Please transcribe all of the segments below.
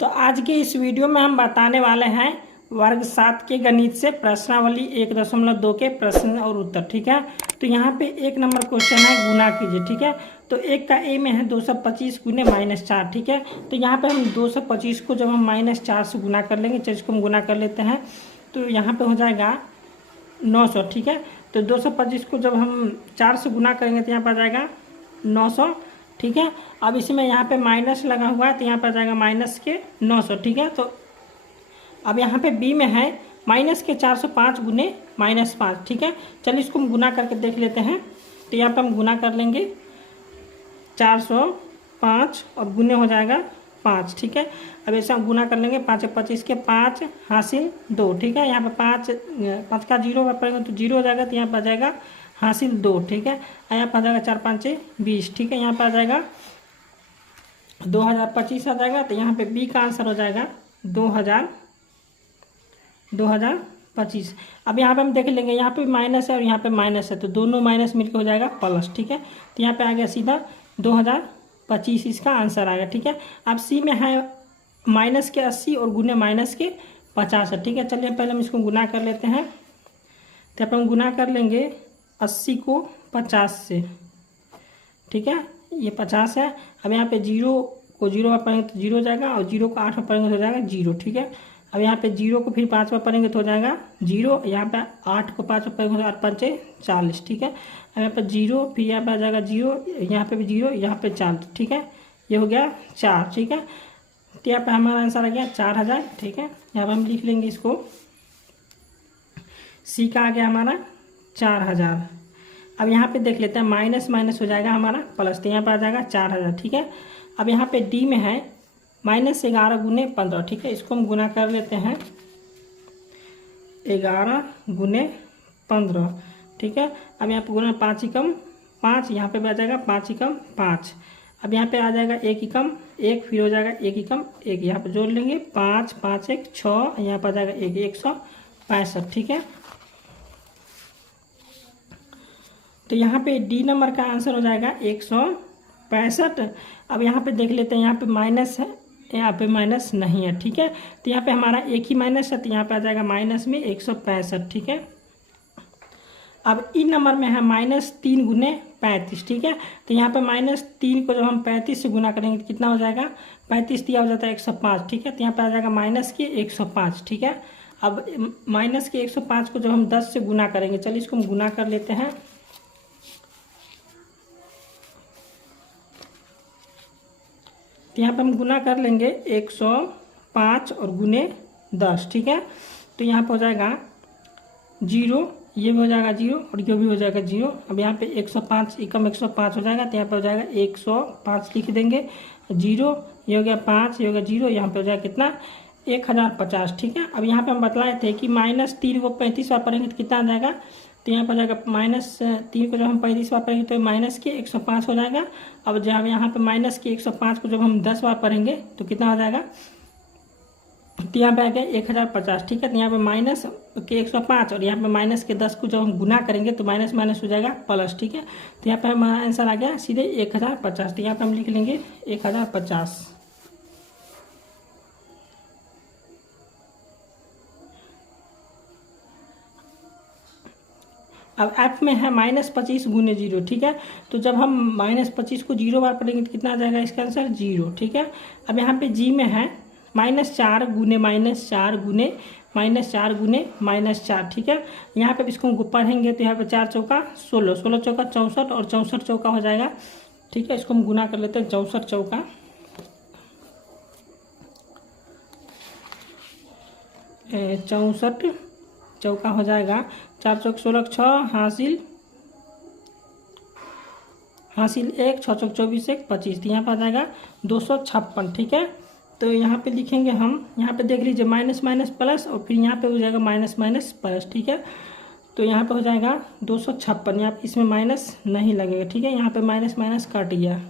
तो आज के इस वीडियो में हम बताने वाले हैं वर्ग 7 के गणित से प्रश्नावली 1.2 के प्रश्न और उत्तर। ठीक है, तो यहाँ पे 1 नंबर क्वेश्चन है गुना कीजिए। ठीक है, तो 1 का ए में है 225 गुने -4। ठीक है, तो यहाँ पे हम 225 को जब हम -4 से गुना कर लेंगे, चलिए इसको हम गुना कर लेते हैं, तो यहाँ पे हो जाएगा 900। ठीक है, तो 225 को जब हम 4 से गुना करेंगे तो यहाँ पर आ जाएगा 900। ठीक है, अब इसमें यहाँ पे माइनस लगा हुआ है तो यहाँ पर आ जाएगा माइनस के 900। ठीक है, तो अब यहाँ पे बी में है माइनस के 405 गुने -5। ठीक है, चलिए इसको हम गुना करके देख लेते हैं। तो यहाँ पे हम गुना कर लेंगे 405 और गुने हो जाएगा 5। ठीक है, अब ऐसे हम गुना कर लेंगे 5 25 के 5 हासिल 2। ठीक है, यहाँ पे 5 का 0 पड़ेगा तो 0 हो जाएगा, तो यहाँ पर आ जाएगा हासिल 2। ठीक है, यहाँ पर आ जाएगा 4 5 20। ठीक है, यहाँ पर आ जाएगा 2025 आ जाएगा, तो यहाँ पे बी का आंसर हो जाएगा 2025। अब यहाँ पे हम देख लेंगे, यहाँ पे माइनस है और यहाँ पे माइनस है, तो दोनों माइनस मिलकर हो जाएगा प्लस। ठीक है, तो यहाँ पे आ गया सीधा 2025 इसका आंसर आएगा। ठीक है, अब सी में है माइनस के 80 और गुने माइनस के 50 है। ठीक है, चलिए पहले हम इसको गुना कर लेते हैं। तो यहाँ पर हम गुना कर लेंगे 80 को 50 से। ठीक है, ये 50 है। अब यहाँ पे 0 को 0 में पढ़ेंगे तो 0 हो जाएगा और 0 को 8 में पढ़ेंगे तो हो जाएगा 0। ठीक है, अब यहाँ पे 0 को फिर 5 में पढ़ेंगे तो हो जाएगा 0। यहाँ पे 8 को 5 में पढ़ेंगे तो 8 5 40। ठीक है, अब यहाँ पे 0, फिर यहाँ पे आ जाएगा 0, यहाँ पे भी 0, यहाँ पे 4। ठीक है, ये हो गया 4। ठीक है, तो यहाँ पे हमारा आंसर आ गया 4000। ठीक है, यहाँ पर हम लिख लेंगे इसको, सी का आ गया हमारा 4000। अब यहाँ पे देख लेते हैं, माइनस माइनस हो जाएगा हमारा प्लस, तो यहाँ पर आ जाएगा 4000। ठीक है, अब यहाँ पे डी में है -11 गुने 15। ठीक है, इसको हम गुना कर लेते हैं 11 गुने 15। ठीक है, अब यहाँ पे गुना 5 ही कम 5, यहाँ पे भी आ जाएगा 5 ही कम 5। अब यहाँ पे आ जाएगा 1 ही कम 1, फिर हो जाएगा 1 ही कम 1, यहाँ पे जोड़ लेंगे 5 5 1 6, यहाँ पर आ जाएगा 1 165। ठीक है, तो यहाँ पे डी नंबर का आंसर हो जाएगा 165। अब यहाँ पे देख लेते हैं, यहाँ पे माइनस है, यहाँ पे माइनस नहीं है। ठीक है, तो यहाँ पे हमारा एक ही माइनस है, तो यहाँ पे आ जाएगा माइनस में 165। ठीक है, अब ई नंबर में है -3 गुने 35। ठीक है, तो यहाँ पे -3 को जब हम 35 से गुना करेंगे तो कितना हो जाएगा, 35 दिया हो जाता है 105। ठीक है, तो यहाँ पे आ जाएगा माइनस के 105। ठीक है, अब माइनस के 105 को जब हम 10 से गुना करेंगे, चलिए इसको हम गुना कर लेते हैं। तो यहाँ पे हम गुना कर लेंगे 105 और गुने 10। ठीक है, तो यहाँ पे हो जाएगा 0, ये भी हो जाएगा 0 और ये भी हो जाएगा 0। अब यहाँ पे 105 एकम 105 हो जाएगा, तो यहाँ पे हो जाएगा 105 लिख देंगे, 0 ये हो गया 5, ये हो गया 0, यहाँ पे हो जाएगा कितना 1050। ठीक है, अब यहाँ पे हम बतलाए थे कि -3 को 35 बार पढ़ेंगे तो कितना आ जाएगा, तो यहाँ पर आ जाएगा -3 को जब हम 35 बार पढ़ेंगे तो माइनस के 105 हो जाएगा। अब जब यहाँ पे माइनस के 105 को जब हम 10 बार पढ़ेंगे तो कितना हो जाएगा, तो यहाँ पे आ गया 1050। ठीक है, तो यहाँ पे माइनस के 105 और यहाँ पे माइनस के 10 को जब हम गुना करेंगे तो माइनस माइनस हो जाएगा प्लस। ठीक है, तो यहाँ पे हमारा आंसर आ गया सीधे 1050। तो यहाँ पे हम लिख लेंगे 1050। अब एफ में है -25 गुने 0। ठीक है, तो जब हम -25 को 0 बार पढ़ेंगे तो कितना आ जाएगा इसका आंसर 0। ठीक है, अब यहाँ पे जी में है -4 गुने -4 गुने -4 गुने -4। ठीक है, यहाँ पे इसको पढ़ेंगे तो यहाँ पे 4 चौका 16, 16 चौका 64 और 64 चौका हो जाएगा। ठीक है, इसको हम गुना कर लेते हैं 64 चौका 64 चौका हो जाएगा 4 चौक 16 6 हासिल 1 6 चौक 24 1 25, तो यहाँ पर आ जाएगा 256। ठीक है, तो यहाँ पे लिखेंगे हम, यहाँ पे देख लीजिए माइनस माइनस प्लस और फिर यहाँ पे हो जाएगा माइनस माइनस प्लस। ठीक है, तो यहाँ पे हो जाएगा 256, यहाँ इसमें माइनस नहीं लगेगा। ठीक है, यहाँ पे माइनस माइनस कट गया।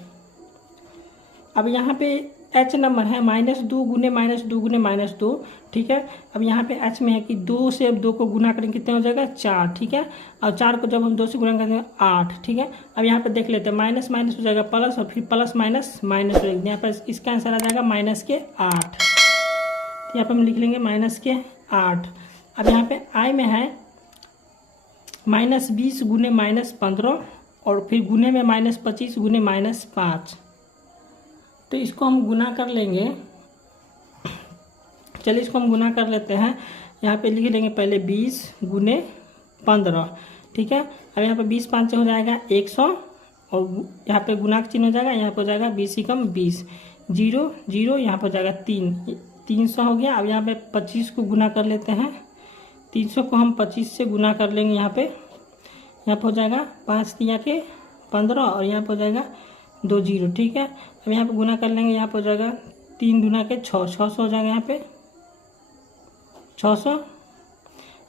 अब यहाँ पे एच नंबर है -2 गुने -2 गुने -2। ठीक है, अब यहाँ पे एच में है कि 2 से अब 2 को गुना करेंगे कितने हो जाएगा 4। ठीक है, और 4 को जब हम 2 से गुना करेंगे 8। ठीक है, अब यहाँ पे देख लेते हैं माइनस माइनस हो जाएगा प्लस और फिर प्लस माइनस माइनस हो जाएगा, यहाँ पर इसका आंसर आ जाएगा -8। तो यहाँ पे हम लिख लेंगे -8। अब यहाँ पे आई में है -20 गुने -15 और फिर गुने में -25 गुने -5। तो इसको हम गुना कर लेंगे। चलिए इसको हम गुना कर लेते हैं। यहाँ पे लिख लेंगे पहले 20 गुने 15, ठीक है। अब यहाँ पे 20 5 हो जाएगा 100 और यहाँ पे गुना का चिन्ह हो जाएगा, यहाँ पे हो जाएगा 20 कम 20, 0 0 यहाँ पे हो जाएगा 300 हो गया। अब यहाँ पे 25 को गुना कर लेते हैं। 300 को हम 25 से गुना कर लेंगे। यहाँ पे हो जाएगा 5 तिया के 15 और यहाँ पे हो जाएगा 2 0, ठीक है। अब यहाँ पे गुना कर लेंगे। यहाँ पे हो जाएगा 3 दूना के 6, 600 हो जाएगा यहाँ पे 600।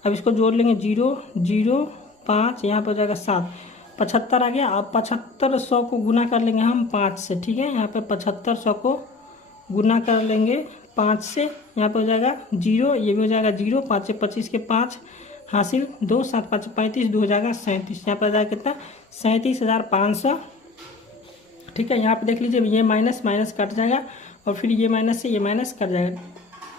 अब इसको जोड़ लेंगे 0 0 5, यहाँ पे हो जाएगा 7, 75 आ गया। अब 7500 को गुना कर लेंगे हम 5 से, ठीक है। यहाँ पे 7500 को गुना कर लेंगे 5 से, यहाँ पे हो जाएगा 0, ये भी हो जाएगा 0, 5 से 25 के 5 हासिल 2, 7 5 35, 2 हो जाएगा 37। यहाँ पर आ जाएगा कितना 37,500, ठीक है। यहाँ पे देख लीजिए ये माइनस माइनस कट जाएगा और फिर ये माइनस से ये माइनस कट जाएगा,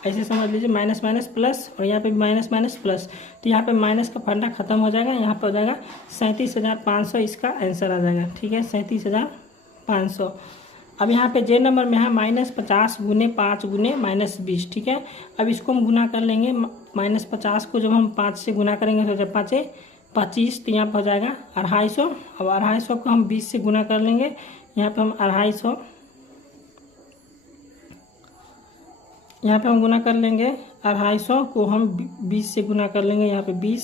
ऐसे समझ लीजिए माइनस माइनस प्लस और यहाँ पे भी माइनस माइनस प्लस। तो यहाँ पे माइनस का फंडा खत्म हो जाएगा। यहाँ पे हो जाएगा 37,500 इसका आंसर आ जाएगा, ठीक है 37,500। अब यहाँ पे जे नंबर में है -50 गुने 5 गुने -20, ठीक है। अब इसको हम गुना कर लेंगे। -50 को जब हम 5 से गुना करेंगे तो जब 5 25, तो यहाँ पर हो जाएगा 250। अब 250 को हम 20 से गुना कर लेंगे। यहाँ पे हम 250 यहाँ पे हम गुना कर लेंगे। 250 को हम 20 से गुना कर लेंगे। यहाँ पे 20,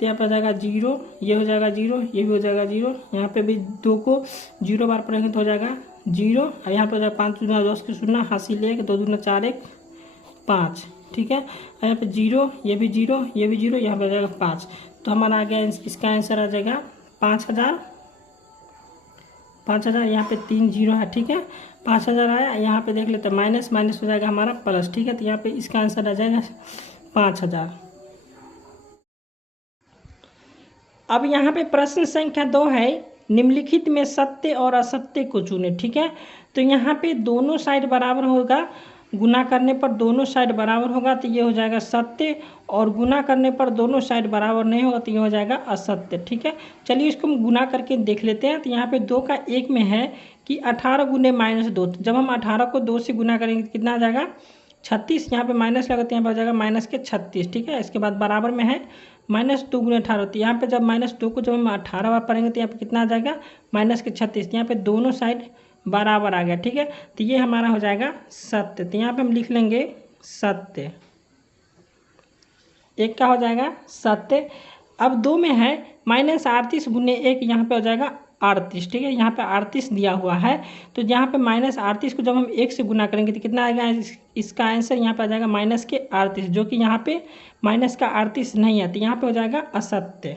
तो यहाँ पे आ जाएगा 0, ये हो जाएगा 0, ये भी हो जाएगा 0। यहाँ पे भी 2 को 0 बार पढ़ेंगे तो हो जाएगा 0। और यहाँ पे हो जाएगा 5 दूना 10 के 0 हासिल 1, 2 दूना 4 1 5, ठीक है। और यहाँ पे 0, ये भी 0, ये भी 0, यहाँ पे आ जाएगा 5। तो हमारा आ गया इसका आंसर आ जाएगा 5000। यहाँ पे 3 0 है, ठीक है। 5000 आया। यहाँ पे देख लेते हैं माइनस माइनस हो जाएगा हमारा प्लस, ठीक है। तो यहाँ पे इसका आंसर आ जाएगा 5000। अब यहाँ पे प्रश्न संख्या 2 है, निम्नलिखित में सत्य और असत्य को चुने, ठीक है। तो यहाँ पे दोनों साइड बराबर होगा, गुना करने पर दोनों साइड बराबर होगा तो ये हो जाएगा सत्य, और गुना करने पर दोनों साइड बराबर नहीं होगा तो ये हो जाएगा असत्य, ठीक है। चलिए इसको हम गुना करके देख लेते हैं। तो यहाँ पे 2 का 1 में है कि 18 गुने -2, जब हम 18 को 2 से गुना करेंगे तो कितना आ जाएगा 36। यहाँ पे माइनस लगा तो यहाँ पर आ जाएगा -36, ठीक है। इसके बाद बराबर में है -2 गुने 18, तो यहाँ पे जब -2 को जब हम 18 बार पढ़ेंगे तो यहाँ पे कितना आ जाएगा -36। यहाँ पे दोनों साइड बराबर आ गया, ठीक है। तो ये हमारा हो जाएगा सत्य। तो यहाँ पे हम लिख लेंगे सत्य, एक का हो जाएगा सत्य। अब 2 में है -38 गुने 1, यहाँ पे हो जाएगा 38, ठीक है। यहाँ पे 38 दिया हुआ है, तो यहाँ पे -38 को जब हम 1 से गुना करेंगे तो कितना आएगा इसका आंसर यहाँ पे आ जाएगा -38, जो कि यहाँ पे -38 नहीं है, तो यहाँ पे हो जाएगा असत्य।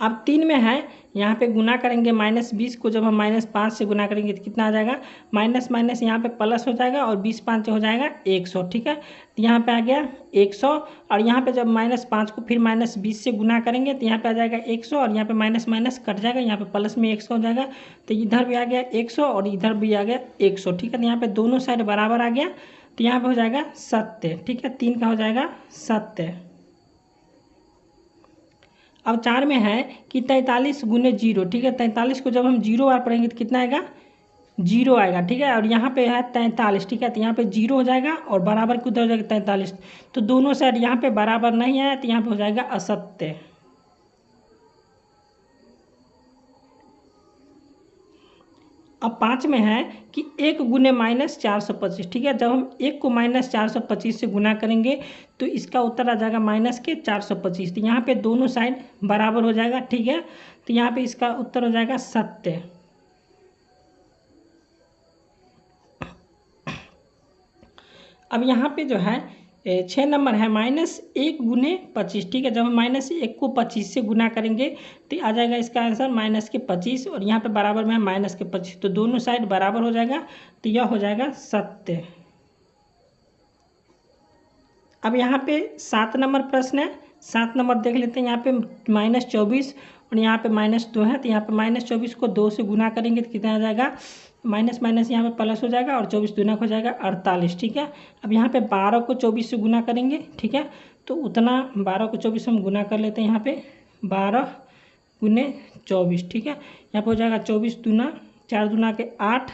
अब 3 में है, यहाँ पे गुना करेंगे -20 को जब हम -5 से गुना करेंगे तो कितना आ जाएगा माइनस माइनस यहाँ पे प्लस हो जाएगा और 20 5 हो जाएगा 100, ठीक है। तो यहाँ पे आ गया 100, और यहाँ पे जब -5 को फिर -20 से गुना करेंगे तो यहाँ पे आ जाएगा 100, और यहाँ पे माइनस माइनस कट जाएगा, यहाँ पे प्लस में 100 हो जाएगा। तो इधर भी आ गया 100 और इधर भी आ गया 100, ठीक है। तो यहाँ पे दोनों साइड बराबर आ गया, तो यहाँ पे हो जाएगा सत्य, ठीक है। 3 का हो जाएगा सत्य। अब 4 में है कि 43 गुने 0, ठीक है। 43 को जब हम 0 बार पढ़ेंगे तो कितना आएगा 0 आएगा, ठीक है। और यहाँ पे है 43, ठीक है। तो यहाँ पे 0 हो जाएगा और बराबर किधर हो जाएगा 43, तो दोनों साइड यहाँ पे बराबर नहीं है, तो यहाँ पे हो जाएगा असत्य। अब 5 में है कि 1 गुने -425, ठीक है। जब हम 1 को -425 से गुना करेंगे तो इसका उत्तर आ जाएगा -425। तो यहाँ पे दोनों साइड बराबर हो जाएगा, ठीक है। तो यहाँ पे इसका उत्तर हो जाएगा सत्य। अब यहाँ पे जो है 6 नंबर है -1 गुने 25, ठीक है। जब हम -1 को 25 से गुना करेंगे तो आ जाएगा इसका आंसर -25, और यहाँ पे बराबर में है -25, तो दोनों साइड बराबर हो जाएगा, तो यह हो जाएगा सत्य। अब यहाँ पे 7 नंबर प्रश्न है। 7 नंबर देख लेते हैं। यहाँ पे -24 और यहाँ पे -2 है, तो यहाँ पे -24 को 2 से गुना करेंगे तो कितना आ जाएगा, माइनस माइनस यहाँ पे प्लस हो जाएगा और 24 दूना हो जाएगा 48, ठीक है। अब यहाँ पे 12 को 24 से गुना करेंगे, ठीक है, तो उतना 12 को 24 से हम गुना कर लेते हैं। यहाँ पे 12 गुने 24, ठीक है। यहाँ पे हो जाएगा 24 दूना 4 दूना के 8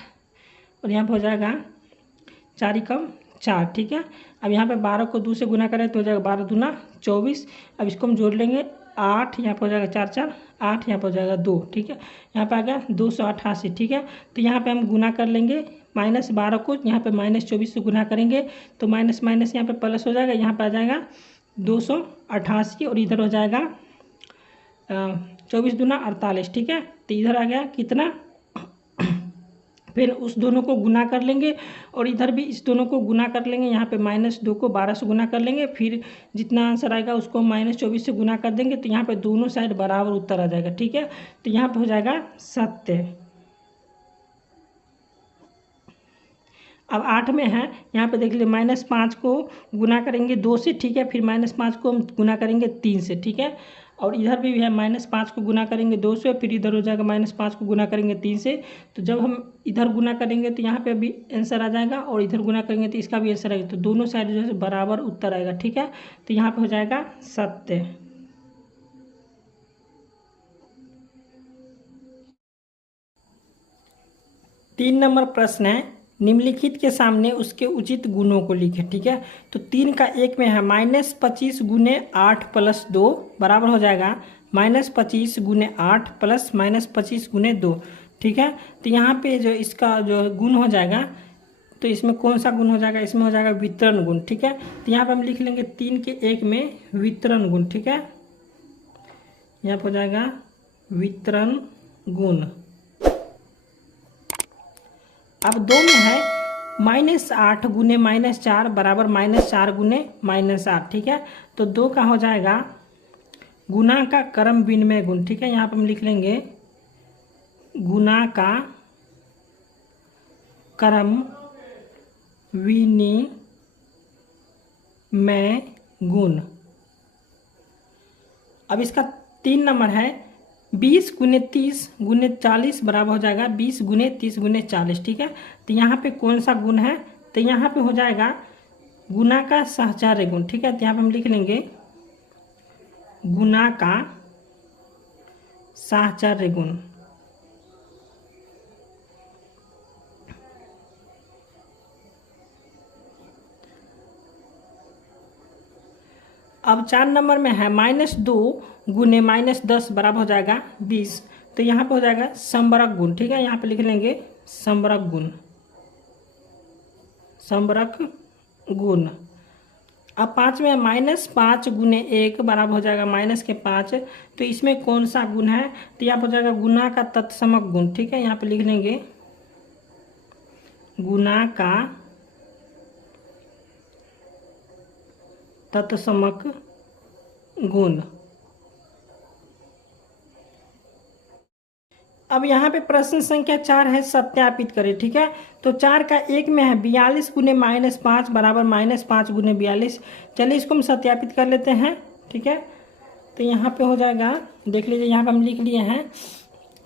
और यहाँ पे हो जाएगा 4 कम 4, ठीक है। अब यहाँ पे 12 को 2 से गुना करें तो हो जाएगा 12 दूना 24। अब इसको हम जोड़ लेंगे 8, यहाँ पे हो जाएगा 4 4 8, यहाँ पे हो जाएगा 2, ठीक है। यहाँ पे आ गया 288, ठीक है। तो यहाँ पे हम गुना कर लेंगे -12 को यहाँ पे -24 से गुना करेंगे तो माइनस माइनस यहाँ पे प्लस हो जाएगा, यहाँ पे आ जाएगा 288 और इधर हो जाएगा 24 दूना 48, ठीक है। तो इधर आ गया कितना, फिर उस दोनों को गुना कर लेंगे और इधर भी इस दोनों को गुना कर लेंगे। यहाँ पे -2 को 12 से गुना कर लेंगे, फिर जितना आंसर आएगा उसको -24 से गुना कर देंगे, तो यहाँ पे दोनों साइड बराबर उत्तर आ जाएगा, ठीक है। तो यहाँ पे हो जाएगा 70। अब 8 में है, यहाँ पे देख लीजिए -5 को गुना करेंगे 2 से, ठीक है, फिर -5 को हम गुना करेंगे 3 से, ठीक है। और इधर भी है -5 को गुना करेंगे 2 से, फिर इधर हो जाएगा -5 को गुना करेंगे 3 से। तो जब हम इधर गुना करेंगे तो यहाँ पे भी आंसर आ जाएगा और इधर गुना करेंगे तो इसका भी आंसर आएगा, तो दोनों साइड जो है बराबर उत्तर आएगा, ठीक है। तो यहाँ पे हो जाएगा 70। तीन नंबर प्रश्न है, निम्नलिखित के सामने उसके उचित गुणों को लिखें, ठीक है। तो 3 का 1 में है -25 गुने 8 + 2 बराबर हो जाएगा -25 गुने 8 प्लस -25 गुने 2, ठीक है। तो यहाँ पे जो इसका जो गुण हो जाएगा, तो इसमें कौन सा गुण हो जाएगा, इसमें हो जाएगा वितरण गुण, ठीक है। तो यहाँ पे हम लिख लेंगे 3 के 1 में वितरण गुण, ठीक है। यहाँ पे हो जाएगा वितरण गुण। अब 2 में है -8 गुने -4 बराबर -4 गुने -8, ठीक है। तो 2 का हो जाएगा गुना का क्रम विनिमय गुण, ठीक है। यहाँ पर हम लिख लेंगे गुना का क्रम विनिमय गुण। अब इसका 3 नंबर है 20 गुने 30 गुने 40 बराबर हो जाएगा 20 गुने 30 गुने 40, ठीक है। तो यहाँ पे कौन सा गुण है, तो यहाँ पे हो जाएगा गुना का सहचार्य गुण, ठीक है। तो यहाँ पे हम लिख लेंगे गुना का सहचार्य गुण। अब 4 नंबर में है -2 गुने -10 बराबर हो जाएगा 20, तो यहाँ पे हो जाएगा समवरक गुण, ठीक है। यहाँ पे लिख लेंगे समवरक गुण, समवरक गुण। अब 5 में -5 गुने 1 बराबर हो जाएगा -5, तो इसमें कौन सा गुण है, तो यहाँ पे हो जाएगा गुना का तत्समक गुण, ठीक है। यहाँ पे लिख लेंगे गुना का तत्समक गुण। अब यहाँ पे प्रश्न संख्या 4 है, सत्यापित करें, ठीक है। तो 4 का 1 में है 42 गुने -5 बराबर -5 गुने 42। चलिए इसको हम सत्यापित कर लेते हैं, ठीक है। तो यहाँ पे हो जाएगा, देख लीजिए यहाँ पे हम लिख लिए हैं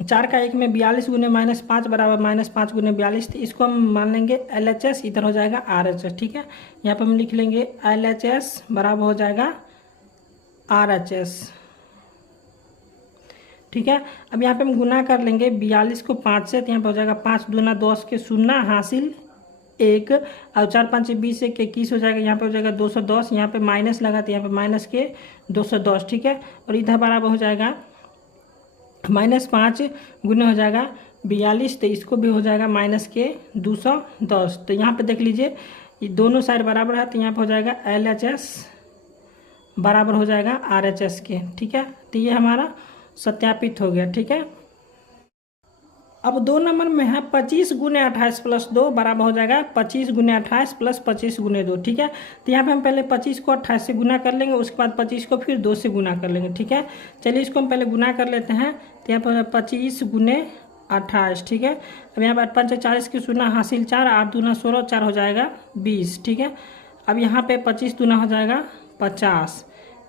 4 का 1 में 42 गुने -5 बराबर -5 गुने 42। तो इसको हम मान लेंगे LHS, इधर हो जाएगा RHS, ठीक है। यहाँ पे हम लिख लेंगे LHS बराबर हो जाएगा RHS, ठीक है। अब यहाँ पे हम गुना कर लेंगे 42 को 5 से, तो यहाँ पे हो जाएगा 5 दूना 10 के 0 हासिल 1 और 4 5 20 से 21 हो जाएगा। यहाँ पे हो जाएगा 210, यहाँ पे माइनस लगा तो यहाँ पे माइनस के 210, ठीक है। और इधर बराबर हो जाएगा -5 गुने हो जाएगा 42, तो इसको भी हो जाएगा माइनस के 210। तो यहाँ पे देख लीजिए ये दोनों साइड बराबर है, तो यहाँ पे हो जाएगा LHS बराबर हो जाएगा RHS के, ठीक है। तो ये हमारा सत्यापित हो गया, ठीक है। अब 2 नंबर में है 25 गुने 28 + 2 बराबर हो जाएगा 25 गुने 28 + 25 गुने 2, ठीक है। तो यहाँ पे हम पहले 25 को 28 से गुना कर लेंगे, उसके बाद 25 को फिर 2 से गुना कर लेंगे, ठीक है। चलिए इसको हम पहले गुना कर लेते हैं। तो यहाँ पर 25 गुने 28, ठीक है। अब यहाँ पर 5 40 की 0 हासिल 4 8 दूना 16 4 हो जाएगा 20, ठीक है। अब यहाँ पे 25 दूना हो जाएगा 50,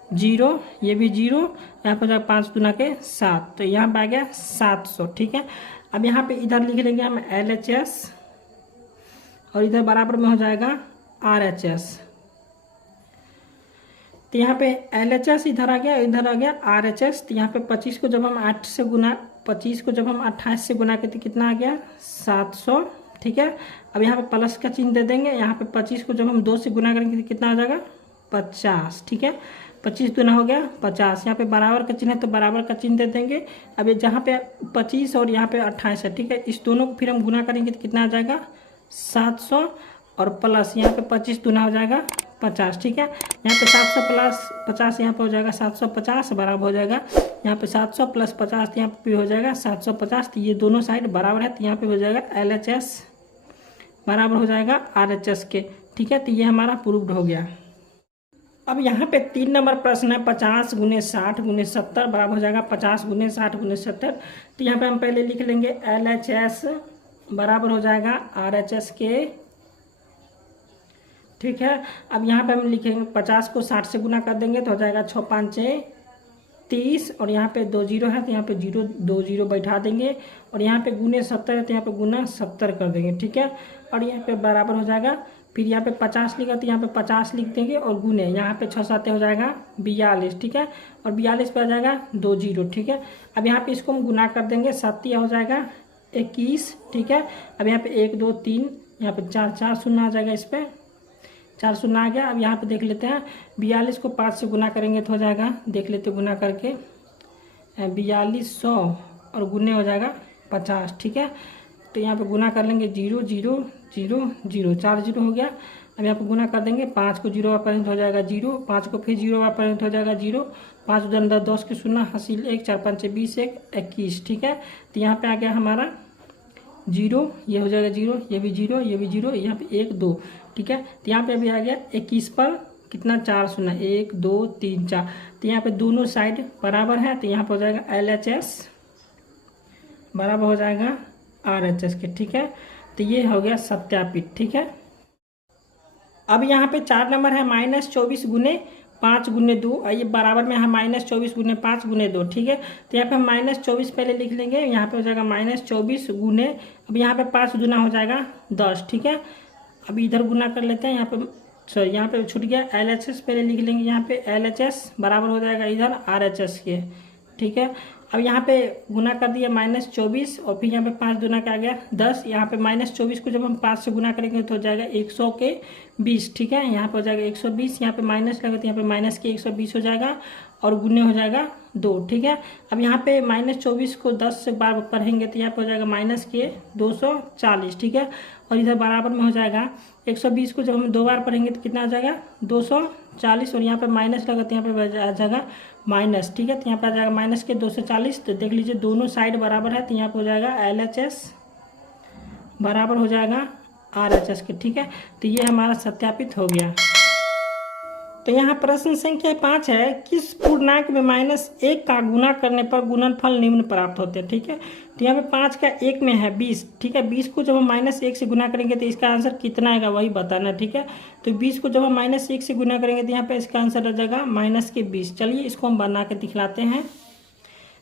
जीरो, ये भी जीरो, यहाँ पर जाएगा 5 दूना के 7, तो यहाँ पर आ गया 700। ठीक है, अब यहाँ पे इधर लिख लेंगे हम LHS और इधर बराबर में हो जाएगा RHS। तो यहाँ पे LHS इधर आ गया, इधर आ गया RHS। तो यहाँ पे 25 को जब हम 8 से गुना 25 को जब हम 28 से गुना करते कितना आ गया 700। ठीक है, अब यहाँ पे प्लस का चिन्ह दे देंगे, यहाँ पे 25 को जब हम 2 से गुना करेंगे तो कितना आ जाएगा 50। ठीक है, 25 दूना हो गया 50, यहाँ पे बराबर का चिन्ह है तो बराबर का चिन्ह दे देंगे। अब ये जहाँ पे 25 और यहाँ पे 28 है, ठीक है, इस दोनों को फिर हम गुना करेंगे तो कितना आ जाएगा 700 और प्लस यहाँ पे 25 दूना हो जाएगा 50। ठीक है, यहाँ पे 700 प्लस 50 यहाँ पे हो जाएगा 750 बराबर हो जाएगा यहाँ पे 700 प्लस 50 यहाँ पे हो जाएगा 750। तो ये दोनों साइड बराबर है, तो यहाँ पे हो जाएगा LHS बराबर हो जाएगा RHS के। ठीक है, तो ये हमारा प्रूव्ड हो गया। अब यहाँ पे 3 नंबर प्रश्न है 50 गुने 60 गुने 70 बराबर हो जाएगा 50 गुने 60 गुने 70। तो यहाँ पे हम पहले लिख लेंगे LHS बराबर हो जाएगा RHS के। ठीक है, अब यहाँ पे हम लिखेंगे 50 को 60 से गुना कर देंगे तो हो जाएगा 6 5 30 और यहाँ पे 2 जीरो है तो यहाँ पे 2 जीरो बैठा देंगे और यहाँ पे गुने 70 है तो यहाँ पे गुना 70 कर देंगे। ठीक है, और यहाँ पे बराबर हो जाएगा, फिर यहाँ पे 50 लिखा तो यहाँ पे 50 लिख देंगे और गुने यहाँ पे 6 7 हो जाएगा 42। ठीक है, और 42 पे आ जाएगा 2 जीरो। ठीक है, अब यहाँ पे इसको हम गुना कर देंगे, 7 हो जाएगा 21। ठीक है, अब यहाँ पे 1 2 3 यहाँ पे 4 शून्य आ जाएगा, इस पर 4 शून्य आ गया। अब यहाँ पे देख लेते हैं 42 को 5 से गुना करेंगे तो हो जाएगा, देख लेते गुना करके 4200 और गुने हो जाएगा 50। ठीक है, तो यहाँ पे गुना कर लेंगे 0 0 0 0 4 जीरो हो गया। अब यहाँ पे गुना कर देंगे, 5 को 0 वापस हो जाएगा 0, 5 को फिर 0 वापस हो जाएगा 0, 5 उधर 10 के शून्य हासिल 1 4 5 20 1 21। ठीक है, तो यहाँ पे आ गया हमारा 0, ये हो जाएगा 0, ये भी 0, ये भी 0, यहाँ पे 1 2। ठीक है, तो यहाँ पे अभी आ गया 21 पर कितना 4 शून्य 1 2 3 4। तो यहाँ पे दोनों साइड बराबर है, तो यहाँ पे हो जाएगा LHS बराबर हो जाएगा RHS के। ठीक है, तो ये हो गया सत्यापित। ठीक है, अब यहाँ पे 4 नंबर है -24 गुने 5 गुने 2, ये बराबर में है -24 गुने 5 गुने 2। ठीक है, तो यहाँ पे हम -24 पहले लिख लेंगे, यहाँ पे हो जाएगा -24 गुने, अब यहाँ पे 5 गुना हो जाएगा 10। ठीक है, अभी इधर गुना कर लेते हैं, यहाँ पे सॉरी यहाँ पे छूट गया, LHS पहले लिख लेंगे, यहाँ पे LHS बराबर हो जाएगा इधर RHS के। ठीक है, अब यहाँ पे गुना कर दिया -24 और फिर यहाँ पे 5 गुना का आ गया 10, यहाँ पे -24 को जब हम 5 से गुना करेंगे तो हो जाएगा 120। ठीक है, यहाँ पे हो जाएगा 120, यहाँ पे माइनस लगा तो यहाँ पे माइनस के 120 हो जाएगा और गुने हो जाएगा 2। ठीक है, अब यहाँ पे -24 को 10 से बार पढ़ेंगे तो यहाँ पे हो जाएगा माइनस के 240। ठीक है, और इधर बराबर में हो जाएगा 120 को जब हम 2 बार पढ़ेंगे तो कितना आ जाएगा 240 और यहाँ पे माइनस लगा तो यहाँ पे आ जाएगा माइनस। ठीक है, तो यहाँ पे आ जाएगा माइनस के 240। तो देख लीजिए दोनों साइड बराबर है, तो यहाँ पे हो जाएगा LHS बराबर हो जाएगा RHS के। ठीक है, तो ये हमारा सत्यापित हो गया। तो यहाँ प्रश्न संख्या 5 है, किस पूर्णांक में -1 का गुना करने पर गुणनफल निम्न प्राप्त होते हैं। ठीक है, तो यहाँ पे 5 का 1 में है 20। ठीक है, 20 को जब हम -1 से गुना करेंगे तो इसका आंसर कितना आएगा वही बताना। ठीक है, तो 20 को जब हम -1 से गुना करेंगे तो यहाँ पे इसका आंसर आ जाएगा -20। चलिए इसको हम बना के दिखलाते हैं।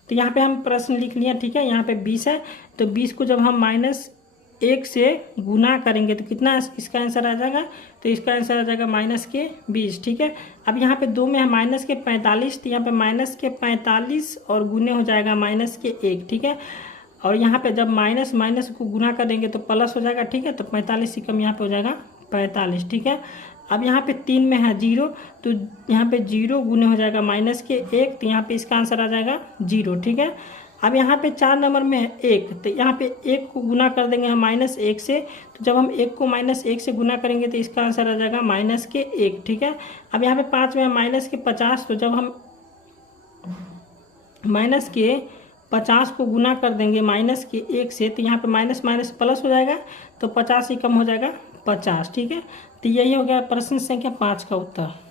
तो यहाँ पे हम प्रश्न लिख लिया। ठीक है, यहाँ पे 20 है, तो 20 को जब हम -1 से गुना करेंगे तो कितना इसका आंसर आ जाएगा, तो इसका आंसर आ जाएगा -20। ठीक है, अब यहाँ पे 2 में है -45, तो यहाँ पे -45 और गुने हो जाएगा -1। ठीक है, और यहाँ पे जब माइनस को गुना करेंगे तो प्लस हो जाएगा। ठीक है, तो 45 से कम यहाँ पे हो जाएगा 45। ठीक है, अब यहाँ पे 3 में है 0, तो यहाँ पे 0 गुने हो जाएगा -1, तो यहाँ पे इसका आंसर आ जाएगा 0। ठीक है, अब यहाँ पे 4 नंबर में है 1, तो यहाँ पे 1 को गुना कर देंगे हम -1 से, तो जब हम 1 को -1 से गुना करेंगे तो इसका आंसर आ जाएगा -1। ठीक है, अब यहाँ पे 5 में है -50, तो जब हम -50 को गुना कर देंगे -1 से, तो यहाँ पे माइनस प्लस हो जाएगा, तो 50 से कम हो जाएगा 50। ठीक है, तो यही हो गया प्रश्न संख्या 5 का उत्तर।